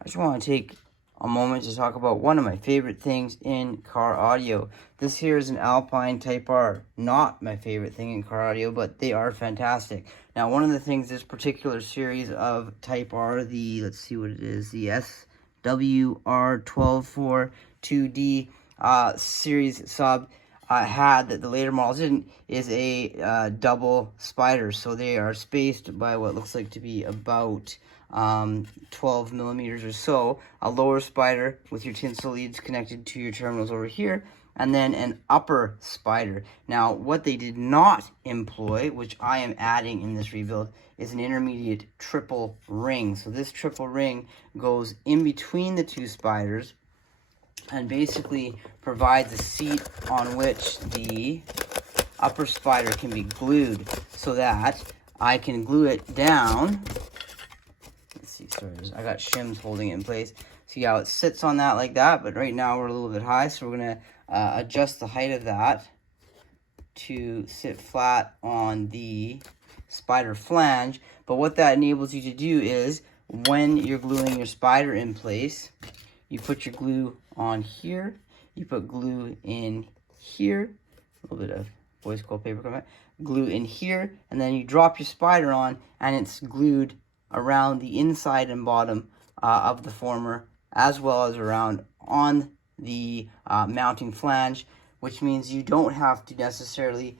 I just want to take a moment to talk about one of my favorite things in car audio. This here is an Alpine Type R. Not my favorite thing in car audio, but they are fantastic. Now, one of the things this particular series of Type R, let's see what it is, the SWR124 2D series sub had that the later models didn't, is a double spider. So they are spaced by what looks like to be about 12 millimeters or so. A lower spider with your tinsel leads connected to your terminals over here, and then an upper spider. Now, what they did not employ, which I am adding in this rebuild, is an intermediate triple ring. So this triple ring goes in between the two spiders and basically provides a seat on which the upper spider can be glued so that I can glue it down. Let's see, sorry, I got shims holding it in place. See how it sits on that like that, but right now we're a little bit high, so we're gonna adjust the height of that to sit flat on the spider flange. But what that enables you to do is, when you're gluing your spider in place, you put your glue on here, you put glue in here, a little bit of voice coil paper coming out, glue in here, and then you drop your spider on, and it's glued around the inside and bottom of the former, as well as around on the mounting flange, which means you don't have to necessarily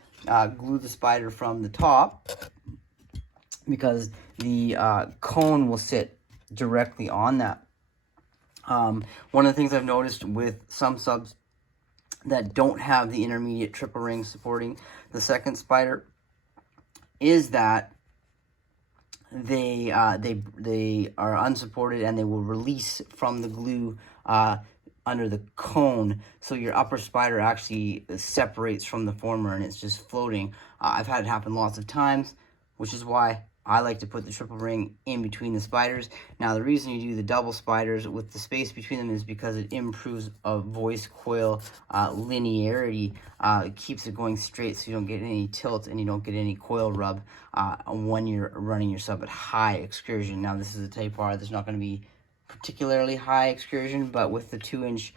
glue the spider from the top, because the cone will sit directly on that. One of the things I've noticed with some subs that don't have the intermediate triple ring supporting the second spider is that they are unsupported, and they will release from the glue under the cone, so your upper spider actually separates from the former and it's just floating. I've had it happen lots of times, which is why I like to put the triple ring in between the spiders. Now, the reason you do the double spiders with the space between them is because it improves a voice coil linearity. It keeps it going straight, so you don't get any tilt and you don't get any coil rub when you're running your sub at high excursion. Now, this is a Type R. There's not going to be particularly high excursion, but with the 2-inch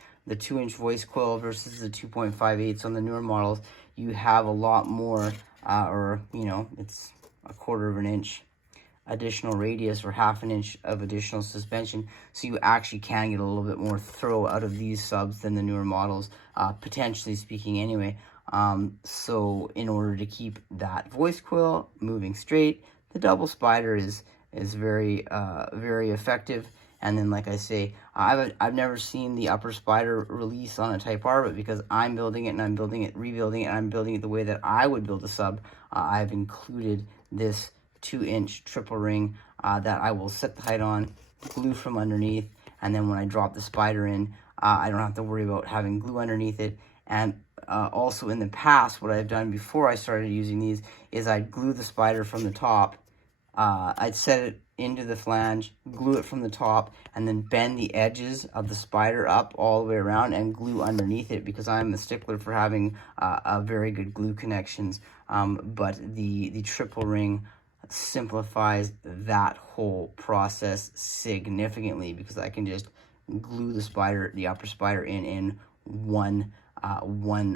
voice coil versus the 2.58s on the newer models, you have a lot more, it's a 1/4 of an inch additional radius or 1/2 an inch of additional suspension, so you actually can get a little bit more throw out of these subs than the newer models, potentially speaking anyway. So in order to keep that voice coil moving straight, the double spider is very effective. And then, like I say, I've never seen the upper spider release on a Type R, but because I'm building it and I'm rebuilding it, and I'm building it the way that I would build a sub, I've included this 2-inch triple ring that I will set the height on, glue from underneath, and then when I drop the spider in, I don't have to worry about having glue underneath it. And also in the past, what I've done before I started using these is I'd glue the spider from the top. I'd set it into the flange, glue it from the top, and then bend the edges of the spider up all the way around and glue underneath it, because I'm a stickler for having a very good glue connections. But the triple ring simplifies that whole process significantly, because I can just glue the upper spider in one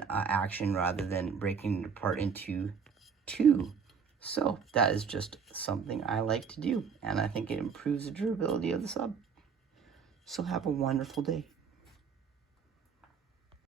action rather than breaking it apart into two. So that is just something I like to do, and I think it improves the durability of the sub. So have a wonderful day.